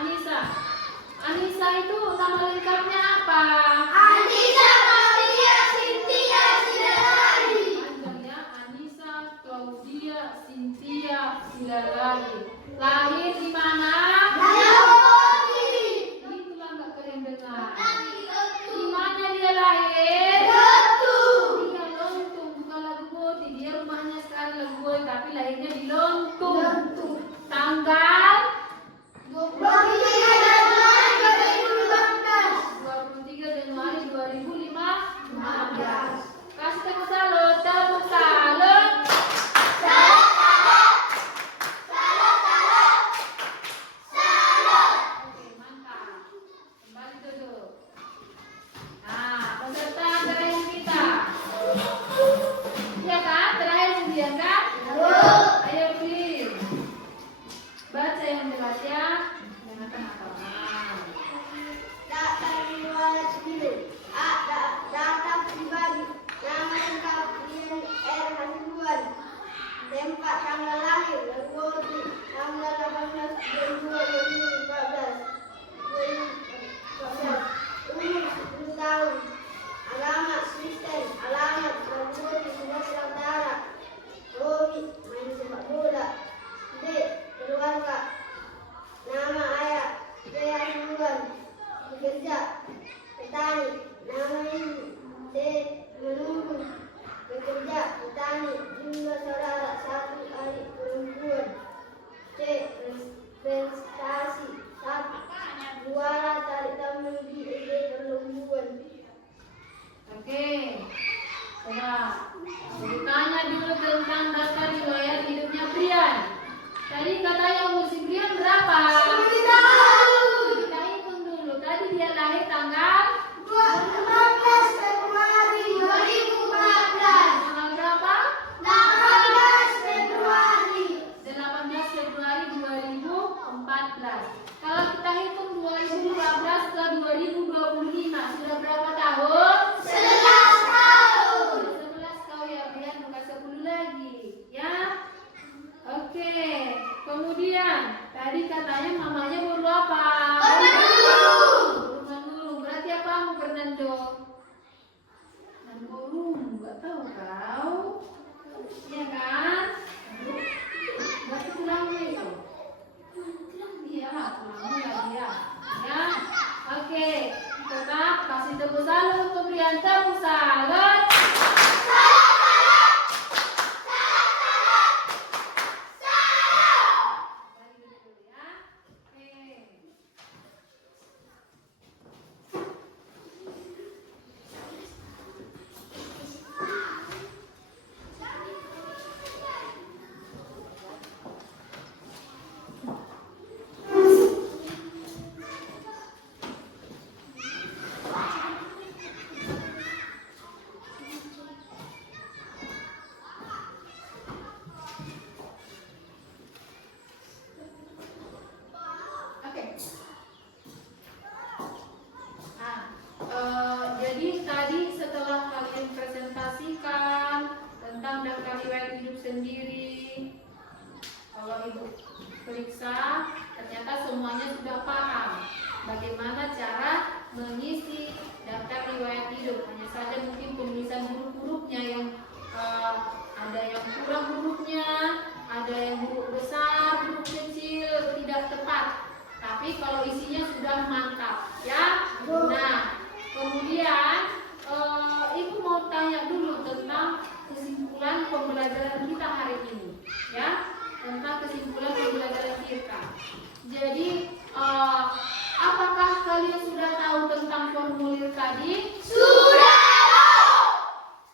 Anissa. Anissa itu nama lengkapnya apa? Anissa Claudia Cynthia Silalari. Panjang ya, Anissa Claudia Cynthia Silalari. Lahir di mana? Itulah nggak kalian dengar. Di mana dia lahir? Dia Lontung, bukan Laguboti. Dia rumahnya sekarang Laguboti, tapi lahirnya di Lontung. Tanggal 23 Januari 2015. Kasih tepuk salut, tepuk salut. Oke, mantap. Kembali duduk. Nah, peserta terakhir kita. Iya kan? Terakhir kemudian kan? Ayo pilih. Baca yang jelas ya. Jangan tengah-tengah. Data riwayat hidup. Data pribadi. Nama lengkap Rian R. Hasibuan. Tempat tanggal lahir Laguboti tanggal 18 bulan 2 2014. Umur 10 tahun. Alamat Kristen. Alamat Laguboti Sumatera Utara. Hobi main sepak bola. D. Keluarga. Nama ayah Rea Hasibuan. Bekerja petani. Nama ibu D. Menunggu. Bekerja petani. Jumlah saudara 1 adik perempuan. C. Prestasi 1. Juara tarik tambang di SD Perlombuan. Oke. Coba ditanya dulu tentang daftar riwayat hidupnya Brian. Tadi katanya umur si Brian berapa? Kita hitung dulu. Tadi dia lahir tanggal 14 Februari 2014. tanggal berapa? 18 Februari. 18 Februari 2014. Kalau kita hitung 2014 ke 2025 sudah berapa tahun? 11 tahun. 11 kau ya Brian, bukan 10 lagi ya. Oke. Kemudian tadi katanya mamanya guru apa? Guru Manulu. Berarti apa kamu Fernando? Guru nggak tahu kau? Iya kan? Berarti tulangmu itu. Iya, tulangmu lagi ya. Ya. Oke. Tetap kasih tepuk salut untuk Brian, tepuk salut. Balik dulu ya. Oke. Oke. Jadi tadi setelah kalian presentasikan tentang daftar riwayat hidup sendiri, kalau ibu periksa ternyata semuanya sudah paham bagaimana cara mengisi daftar riwayat hidup. Hanya saja mungkin penulisan huruf-hurufnya yang ada yang kurang hurufnya, ada yang huruf besar, huruf kecil tidak tepat. Tapi kalau isinya sudah mantap, ya. Nah, kemudian ibu mau tanya dulu tentang kesimpulan pembelajaran kita hari ini, ya, tentang kesimpulan pembelajaran kita. Jadi, apakah kalian sudah tahu tentang formulir tadi? Sudah.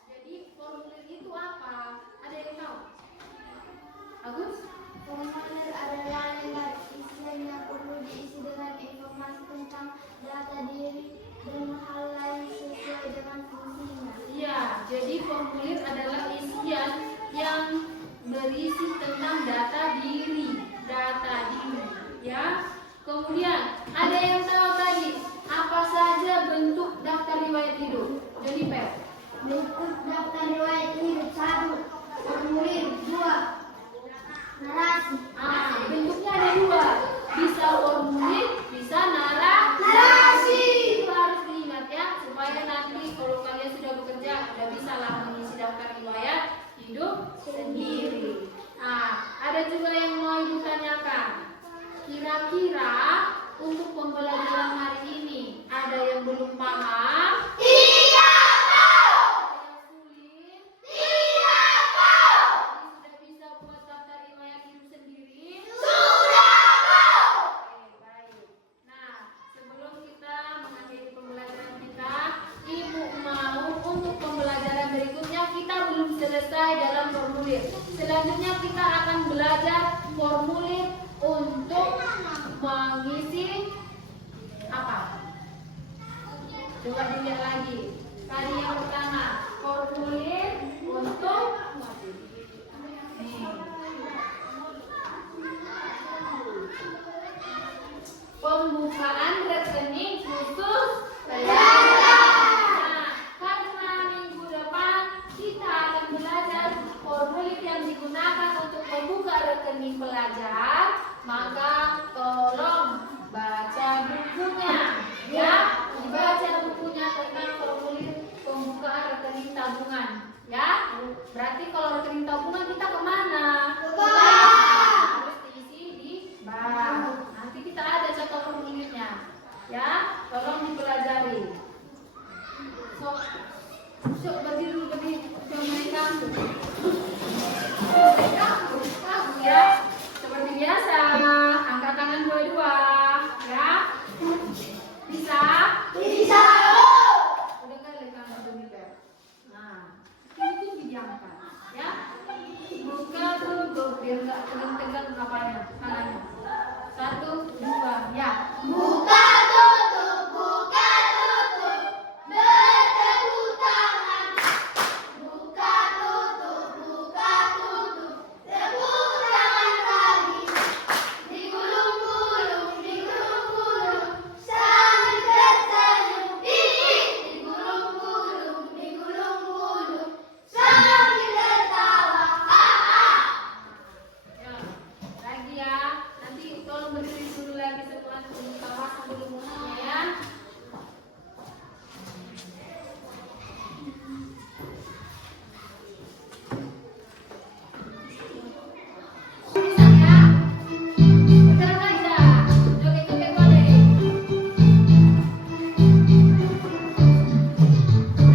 Jadi formulir itu apa? Ada yang tahu? Agus? Formulir adalah lembar isian yang perlu diisi dengan informasi tentang data diri dan hal lain sesuai dengan fungsinya. Iya, jadi formulir adalah isian yang berisi tentang data diri, ya. Kemudian ada yang tahu tadi apa saja bentuk daftar riwayat hidup? Jennifer. Bentuk daftar riwayat hidup 1. Formulir 2. Narasi. Bentuknya ada 2, bisa formulir juga yang mau Ibu tanyakan. Kira-kira untuk pembelajaran hari ini ada yang belum paham? Tidak tahu. Sulit? Tidak tahu. Sudah bisa buat daftar riwayat hidup sendiri? Sudah tahu. Oke, baik. Nah, sebelum kita mengakhiri pembelajaran kita, Ibu mau untuk pembelajaran berikutnya kita belum selesai dalam formulir. Selanjutnya kita akan belajar formulir untuk mengisi apa? Coba dilihat lagi. Tadi yang pertama, formulir untuk nih. Pembukaan rekening khusus pelajar. Nah, karena minggu depan kita akan belajar formulir yang digunakan untuk membuka rekening pelajar, maka tolong baca bukunya, ya, dibaca bukunya tentang formulir pembukaan rekening tabungan, ya. Berarti kalau rekening tabungan kita kemana? Ke bank. Harus diisi di bank. Nanti kita ada contoh formulirnya, ya. Tolong dipelajari. Sok berdiri dulu, jangan main kamu. Ya, seperti biasa, angkat tangan dua-dua, ya. Bisa? Bisa. Udah kali kamu demikian. Nah, ini tuh diangkat, ya. Buka tutup biar nggak tegang-tegang apanya, tangannya. 1, 2, ya. Buka tutup, buka tutup. Bertepuk tangan. Buka tutup, buka tutup. Tepuk tangan lagi. Digulung-gulung, digulung-gulung. Sambil tersenyum. Digulung-gulung, digulung-gulung. Sambil tertawa. Ya, lagi ya. Nanti tolong berdiri dulu lagi setelah tertawa sebelum musiknya, ya. Bisa ya? Sekarang aja. Joget-joget boleh.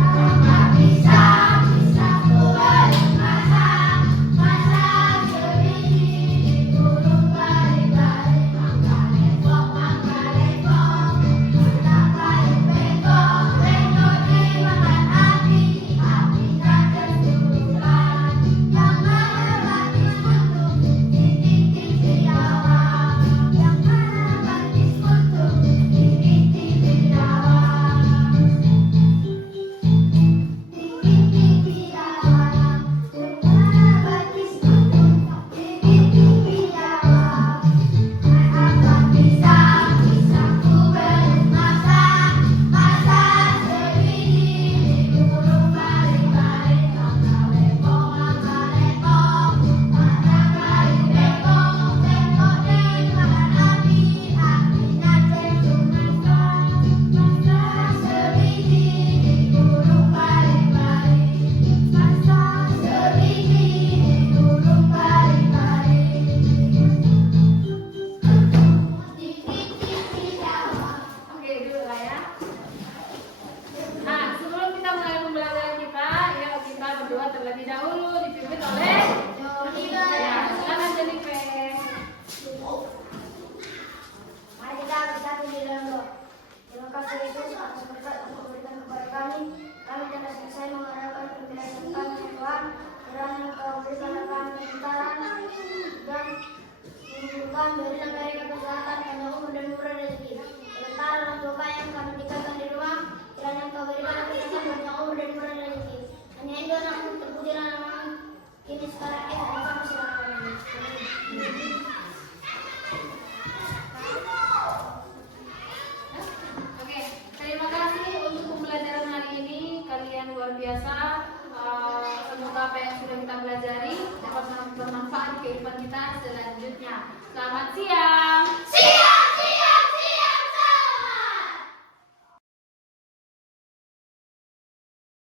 Apa bisa kembali masa sebiji burung balik-balik mangga lepok tak kayu bengkok dimakan api tak tersuruhkan yang mana batis untuk titik-titik biawak yang mana batis untuk titik-titik biawak titik-titik biawak yang mana batis untuk titik-titik biawak. Apa bisa ku bermasa sebiji burung balik-balik mangga lepok tak kayu bengkok dimakan api tak tersuruhkan masa sebiji burung balik-balik masa sebiji burung balik-balik titik-titik biawak. Oke, dulu lah ya. Nah, sebelum kita mulai pembelajaran kita, ya kita berdoa terlebih dahulu dipimpin oleh Jonifer. Ya, silakan Jonifer. Mari kita bersatu di dalam doa. Terima kasih Yesus atas berkat yang Kau berikan kepada kami. Kami telah selesai mengharapkan penjelasan kami ya Tuhan. Kiranya Kau berikan kami kepintaran dan menunjukkan berikan mereka kesehatan, panjang umur dan murah rezeki. Sementara orang tua kami yang kami tinggalkan di rumah, kiranya Kau berikan kesehatan, panjang umur dan murah rezeki. Hanya itu anakmu terpujilah namamu. Kini sekarang dan sampai selama-lamanya. Amin. Oke, terima kasih untuk pembelajaran hari ini. Kalian luar biasa. Semoga apa yang sudah kita pelajari dapat bermanfaat di kehidupan kita selanjutnya. Selamat siang.